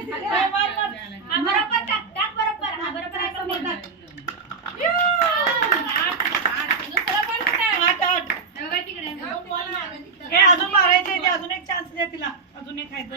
बरोबर टाक टाक बरोबर हा बरोबर आहे बघ मोठा दुसरा बॉल कुठे आहे 8 8 बघा तिकडे हे अजून मारायचे ते अजून एक चान्स दे तिला अजून एक खायचं